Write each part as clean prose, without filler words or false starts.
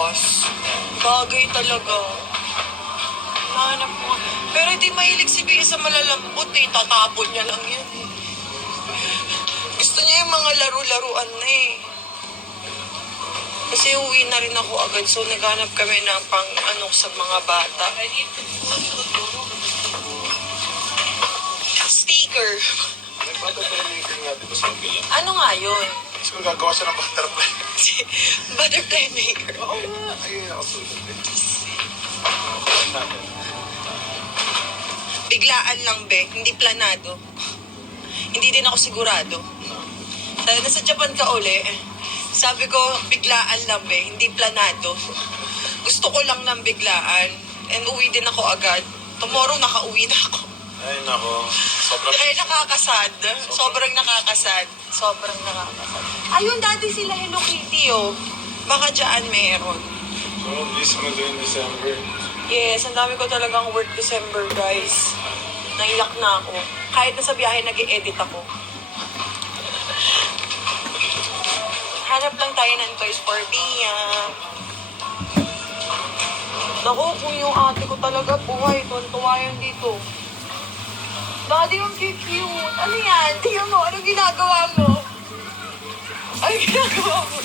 Matigas. Bagay talaga. Nahanap mo. Pero hindi mahilig si Bea sa malalambot eh. Tatapon niya lang yan eh. Gusto niya yung mga laro-laruan na eh. Kasi uwi na rin ako agad. So naghanap kami ng pang sa mga bata. Sticker. May butterfly maker nga dito sa Villa. Ano nga yun? Gusto ko gagawa siya ng butterfly. Butterfly maker. Oo nga. Ayun ako sulit eh. Biglaan lang, be. Hindi planado. Hindi din ako sigurado. Nasa Japan ka uli. Sabi ko, biglaan lang, be. Hindi planado. Gusto ko lang ng biglaan. And uwi din ako agad. Tomorrow, nakauwi na ako. Ay, nako. Sobrang... Ay, nakakasad. Sobrang nakakasad. Sobrang nakakasad. Ayun, dati sila Hello Kitty, oh. Baka dyan meron. So, please mo doon December. Yes, ang dami ko talagang work December, guys. Naiyak na ako. Kahit na sa biyahe, nag-i-edit ako. Hanap lang tayo ng Toys for Bea. Naku, kung yung ate ko talaga buhay, tuwan-tuwa yan dito. Daddy, yung cute. Ano yan? Tingnan mo, anong ginagawa mo? Anong ginagawa mo?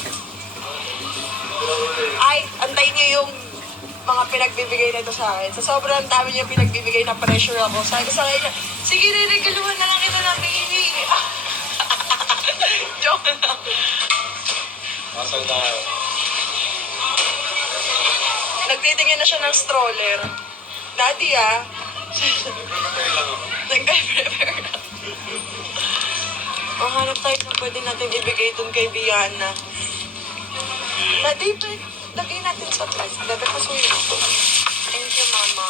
Ay, antayin niyo yung mga pinagbibigay na ito sa akin. Sa sobrang dami niya pinagbibigay na pressure ako. Sabi ko sa kanya, sige, regaluhan na lang kita ng baby. Joke lang. Masal na kayo. Nagtitingin na siya ng stroller. Daddy, Nagpapatay lang ako. nag-prepare na. Oh, hanap tayo kung pwede natin ibigay dun kay Biana. Daddy, lagay natin sa price. Bebe, pasuyin ako. Thank you, Mama.